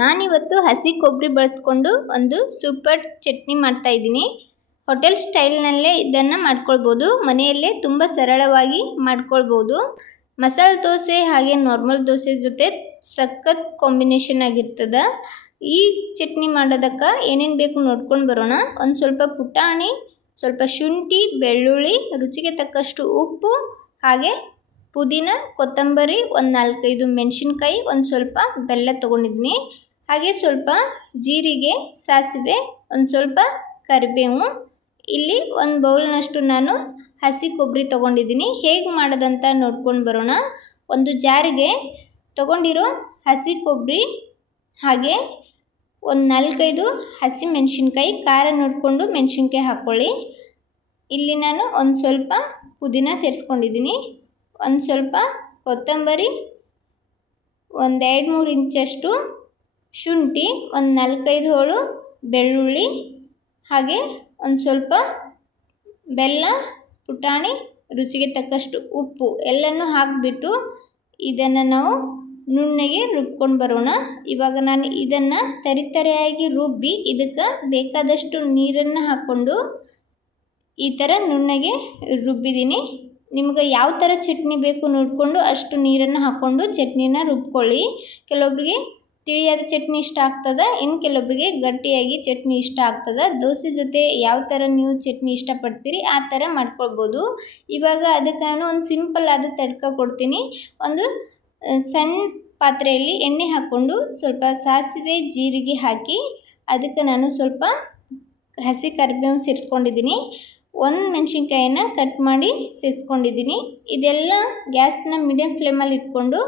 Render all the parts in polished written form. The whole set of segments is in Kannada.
ನಾನಿವತ್ತು ಹಸಿ ಕೊಬ್ಬರಿ ಬಳಸ್ಕೊಂಡು ಒಂದು ಸೂಪರ್ ಚಟ್ನಿ ಮಾಡ್ತಾಯಿದ್ದೀನಿ. ಹೋಟೆಲ್ ಸ್ಟೈಲ್ನಲ್ಲೇ ಇದನ್ನು ಮಾಡ್ಕೊಳ್ಬೋದು, ಮನೆಯಲ್ಲೇ ತುಂಬ ಸರಳವಾಗಿ ಮಾಡ್ಕೊಳ್ಬೋದು. ಮಸಾಲೆ ದೋಸೆ ಹಾಗೆ ನಾರ್ಮಲ್ ದೋಸೆ ಜೊತೆ ಸಖತ್ ಕಾಂಬಿನೇಷನ್ ಆಗಿರ್ತದೆ. ಈ ಚಟ್ನಿ ಮಾಡೋದಕ್ಕೆ ಏನೇನು ಬೇಕು ನೋಡ್ಕೊಂಡು ಬರೋಣ. ಒಂದು ಸ್ವಲ್ಪ ಪುಟಾಣಿ, ಸ್ವಲ್ಪ ಶುಂಠಿ, ಬೆಳ್ಳುಳ್ಳಿ, ರುಚಿಗೆ ತಕ್ಕಷ್ಟು ಉಪ್ಪು, ಹಾಗೆ ಪುದೀನ, ಕೊತ್ತಂಬರಿ, ಒಂದು 4-5 ಮೆಣಸಿನ್ಕಾಯಿ, ಒಂದು ಸ್ವಲ್ಪ ಬೆಲ್ಲ ತೊಗೊಂಡಿದ್ದೀನಿ. ಹಾಗೆ ಸ್ವಲ್ಪ ಜೀರಿಗೆ, ಸಾಸಿವೆ, ಒಂದು ಸ್ವಲ್ಪ ಕರಿಬೇವು. ಇಲ್ಲಿ ಒಂದು ಬೌಲ್ನಷ್ಟು ನಾನು ಹಸಿ ಕೊಬ್ಬರಿ ತೊಗೊಂಡಿದ್ದೀನಿ. ಹೇಗೆ ಮಾಡೋದಂತ ನೋಡ್ಕೊಂಡು ಬರೋಣ. ಒಂದು ಜಾರಿಗೆ ತೊಗೊಂಡಿರೋ ಹಸಿ ಕೊಬ್ಬರಿ, ಹಾಗೆ ಒಂದು 4-5 ಹಸಿ ಮೆಣಸಿನ್ಕಾಯಿ, ಖಾರ ನೋಡಿಕೊಂಡು ಮೆಣಸಿನ್ಕಾಯಿ ಹಾಕ್ಕೊಳ್ಳಿ. ಇಲ್ಲಿ ನಾನು ಒಂದು ಸ್ವಲ್ಪ ಪುದೀನ ಸೇರಿಸ್ಕೊಂಡಿದ್ದೀನಿ, ಒಂದು ಸ್ವಲ್ಪ ಕೊತ್ತಂಬರಿ, ಒಂದು 2-3 ಇಂಚಷ್ಟು ಶುಂಠಿ, ಒಂದು 4-5 ಹೋಳು ಬೆಳ್ಳುಳ್ಳಿ, ಹಾಗೆ ಒಂದು ಸ್ವಲ್ಪ ಬೆಲ್ಲ, ಪುಟಾಣಿ, ರುಚಿಗೆ ತಕ್ಕಷ್ಟು ಉಪ್ಪು ಎಲ್ಲನೂ ಹಾಕಿಬಿಟ್ಟು ಇದನ್ನು ನಾವು ನುಣ್ಣಗೆ ರುಬ್ಕೊಂಡು ಬರೋಣ. ಇವಾಗ ನಾನು ಇದನ್ನು ತರಿತರಿಯಾಗಿ ರುಬ್ಬಿ ಇದಕ್ಕೆ ಬೇಕಾದಷ್ಟು ನೀರನ್ನು ಹಾಕ್ಕೊಂಡು ಈ ಥರ ನುಣ್ಣಗೆ ರುಬ್ಬಿದ್ದೀನಿ. ನಿಮ್ಗೆ ಯಾವ ಥರ ಚಟ್ನಿ ಬೇಕು ನೋಡಿಕೊಂಡು ಅಷ್ಟು ನೀರನ್ನು ಹಾಕ್ಕೊಂಡು ಚಟ್ನಿನ ರುಬ್ಕೊಳ್ಳಿ. ಕೆಲವೊಬ್ಬರಿಗೆ ತಿಳಿಯಾದ ಚಟ್ನಿ ಇಷ್ಟ ಆಗ್ತದೆ, ಇನ್ನು ಕೆಲವೊಬ್ಬರಿಗೆ ಗಟ್ಟಿಯಾಗಿ ಚಟ್ನಿ ಇಷ್ಟ ಆಗ್ತದೆ. ದೋಸೆ ಜೊತೆ ಯಾವ ಥರ ನೀವು ಚಟ್ನಿ ಇಷ್ಟಪಡ್ತೀರಿ ಆ ಥರ ಮಾಡ್ಕೊಳ್ಬೋದು. ಇವಾಗ ಅದಕ್ಕೆ ನಾನು ಒಂದು ಸಿಂಪಲ್ ಆದ ತಡ್ಕ ಕೊಡ್ತೀನಿ. ಒಂದು ಸಣ್ಣ ಪಾತ್ರೆಯಲ್ಲಿ ಎಣ್ಣೆ ಹಾಕ್ಕೊಂಡು ಸ್ವಲ್ಪ ಸಾಸಿವೆ, ಜೀರಿಗೆ ಹಾಕಿ ಅದಕ್ಕೆ ನಾನು ಸ್ವಲ್ಪ ಹಸಿ ಕರಿಬೇವು ಸೇರಿಸ್ಕೊಂಡಿದ್ದೀನಿ. ಒಂದು ಮೆಣಸಿನ್ಕಾಯಿನ ಕಟ್ ಮಾಡಿ ಸೇರಿಸ್ಕೊಂಡಿದ್ದೀನಿ. ಇದೆಲ್ಲ ಗ್ಯಾಸ್ನ ಮೀಡಿಯಮ್ ಫ್ಲೇಮಲ್ಲಿ ಇಟ್ಕೊಂಡು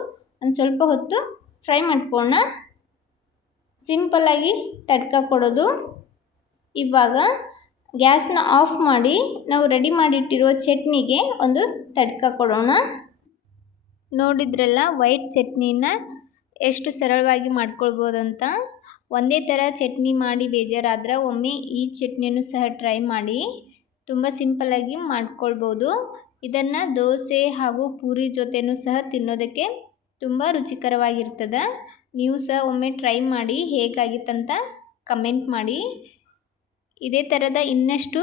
ಒಂದು ಸ್ವಲ್ಪ ಹೊತ್ತು ಫ್ರೈ ಮಾಡ್ಕೊಳ್ಳೋಣ. ಸಿಂಪಲ್ಲಾಗಿ ತಡ್ಕ ಕೊಡೋದು. ಇವಾಗ ಗ್ಯಾಸ್ನ ಆಫ್ ಮಾಡಿ ನಾವು ರೆಡಿ ಮಾಡಿಟ್ಟಿರೋ ಚಟ್ನಿಗೆ ಒಂದು ತಡ್ಕ ಕೊಡೋಣ. ನೋಡಿದ್ರಲ್ಲ ವೈಟ್ ಚಟ್ನಿನ ಎಷ್ಟು ಸರಳವಾಗಿ ಮಾಡ್ಕೊಳ್ಬೋದಂತ. ಒಂದೇ ಥರ ಚಟ್ನಿ ಮಾಡಿ ಬೇಜಾರಾದ್ರೆ ಒಮ್ಮೆ ಈ ಚಟ್ನಿಯನ್ನು ಸಹ ಟ್ರೈ ಮಾಡಿ. ತುಂಬ ಸಿಂಪಲ್ಲಾಗಿ ಮಾಡ್ಕೊಳ್ಬೋದು. ಇದನ್ನು ದೋಸೆ ಹಾಗೂ ಪೂರಿ ಜೊತೆನೂ ಸಹ ತಿನ್ನೋದಕ್ಕೆ ತುಂಬ ರುಚಿಕರವಾಗಿರ್ತದೆ. ನೀವು ಸಹ ಒಮ್ಮೆ ಟ್ರೈ ಮಾಡಿ ಹೇಗಾಗಿತ್ತಂತ ಕಮೆಂಟ್ ಮಾಡಿ. ಇದೇ ಥರದ ಇನ್ನಷ್ಟು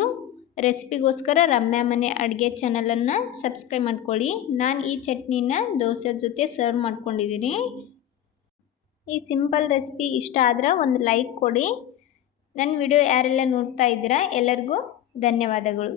ರೆಸಿಪಿಗೋಸ್ಕರ ರಮ್ಯಾ ಮನೆ ಅಡುಗೆ ಚಾನಲನ್ನು ಸಬ್ಸ್ಕ್ರೈಬ್ ಮಾಡ್ಕೊಳ್ಳಿ. ನಾನು ಈ ಚಟ್ನಿನ ದೋಸೆ ಜೊತೆ ಸರ್ವ್ ಮಾಡ್ಕೊಂಡಿದ್ದೀನಿ. ಈ ಸಿಂಪಲ್ ರೆಸಿಪಿ ಇಷ್ಟ ಆದ್ರೆ ಒಂದು ಲೈಕ್ ಕೊಡಿ. ನನ್ನ ವಿಡಿಯೋ ಯಾರೆಲ್ಲ ನೋಡ್ತಾ ಇದ್ದೀರಾ ಎಲ್ಲರಿಗೂ ಧನ್ಯವಾದಗಳು.